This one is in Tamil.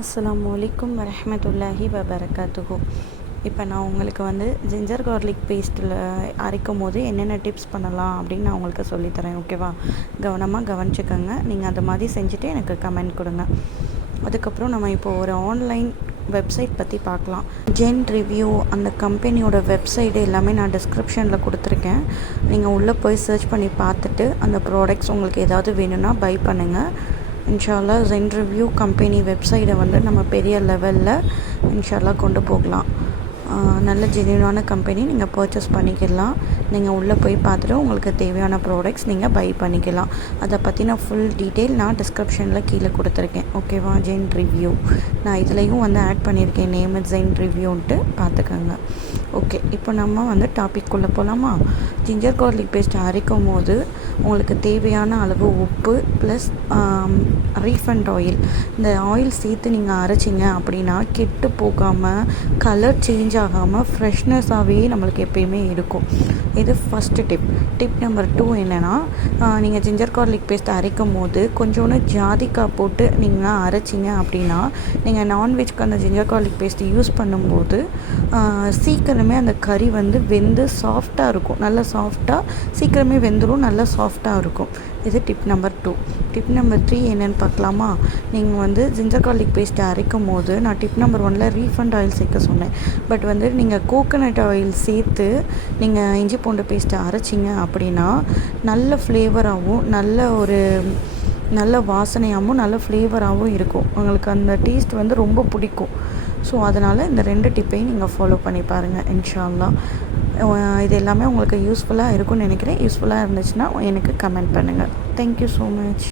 அஸ்ஸலாமு அலைக்கும் வரஹ்மத்துல்லாஹி வபரகாத்துஹு. இப்போ நான் உங்களுக்கு ஜிஞ்சர் கார்லிக் பேஸ்ட்டில் அரைக்கும் போது என்னென்ன டிப்ஸ் பண்ணலாம் அப்படின்னு நான் உங்களுக்கு சொல்லித்தரேன். ஓகேவா? கவனமாக கவனிச்சுக்கோங்க. நீங்கள் அது மாதிரி செஞ்சுட்டு எனக்கு கமெண்ட் கொடுங்க. அதுக்கப்புறம் நம்ம இப்போது ஒரு ஆன்லைன் வெப்சைட் பற்றி பார்க்கலாம். ஜென் ரிவ்யூ அந்த கம்பெனியோட வெப்சைட்டு எல்லாமே நான் டிஸ்கிரிப்ஷனில் கொடுத்துருக்கேன். நீங்கள் உள்ளே போய் சர்ச் பண்ணி பார்த்துட்டு அந்த ப்ராடக்ட்ஸ் உங்களுக்கு ஏதாவது வேணும்னா பை பண்ணுங்கள். இன்ஷால்லா ஜென் ரிவ்யூ கம்பெனி வெப்சைட்டை நம்ம பெரிய லெவலில் இன்ஷால்லா கொண்டு போகலாம். நல்ல ஜென்யூனான கம்பெனி, நீங்கள் பர்ச்சேஸ் பண்ணிக்கலாம். நீங்கள் உள்ளே போய் பார்த்துட்டு உங்களுக்கு தேவையான ப்ராடக்ட்ஸ் நீங்கள் பை பண்ணிக்கலாம். அதை பற்றின ஃபுல் டீட்டெயில் நான் டிஸ்கிரிப்ஷனில் கீழே கொடுத்துருக்கேன். ஓகேவா? ஜென் ரிவ்யூ நான் இதுலேயும் ஆட் பண்ணியிருக்கேன். நேம் ஜென் ரிவ்யூன்ட்டு பார்த்துக்கோங்க. ஓகே, இப்போ நம்ம டாபிக்குள்ளே போகலாமா? ஜிஞ்சர் கார்லிக் பேஸ்ட் அரைக்கும் போது உங்களுக்கு தேவையான அளவு உப்பு ப்ளஸ் ரீஃபண்ட் ஆயில், இந்த ஆயில் சேர்த்து நீங்கள் அரைச்சிங்க அப்படின்னா கெட்டு போகாமல், கலர் சேஞ்ச் ஆகாமல் ஃப்ரெஷ்னஸாகவே நம்மளுக்கு எப்பயுமே இருக்கும். இது ஃபஸ்ட்டு டிப் நம்பர் 2 என்னென்னா, நீங்கள் ஜிஞ்சர் கார்லிக் பேஸ்ட் அரைக்கும் போது கொஞ்சோண்டு ஜாதிக்காய் போட்டு நீங்கள் அரைச்சிங்க அப்படின்னா, நீங்கள் நான்வெஜ்க்கு அந்த ஜிஞ்சர் கார்லிக் பேஸ்ட்டு யூஸ் பண்ணும்போது சீக்கிரமே அந்த கறி வெந்து சாஃப்டாக இருக்கும். நல்லா சாஃப்டாக சீக்கிரமே வெந்துடும், நல்லா சாஃப்டாக இருக்கும். இது டிப் நம்பர் 2. டிப் நம்பர் 3 என்னென்னு பார்க்கலாமா? நீங்கள் ஜிஞ்சர் கார்லிக் பேஸ்ட்டை அரைக்கும் போது நான் டிப் நம்பர் 1ல் ரீஃபண்ட் ஆயில் சேர்க்க சொன்னேன். பட் நீங்கள் கோகோனட் ஆயில் சேர்த்து நீங்கள் இஞ்சி பூண்டு பேஸ்ட்டை அரைச்சிங்க அப்படின்னா நல்ல ஃப்ளேவராகவும் நல்ல வாசனையாகவும் நல்ல ஃப்ளேவராகவும் இருக்கும். உங்களுக்கு அந்த டேஸ்ட் ரொம்ப பிடிக்கும். ஸோ அதனால் இந்த 2 டிப்பையும் நீங்கள் ஃபாலோ பண்ணி பாருங்கள் இன்ஷா அல்லாஹ். இது எல்லாமே உங்களுக்கு யூஸ்ஃபுல்லாக இருக்கும்னு நினைக்கிறேன். யூஸ்ஃபுல்லாக இருந்துச்சுன்னா எனக்கு கமெண்ட் பண்ணுங்கள். Thank you so much.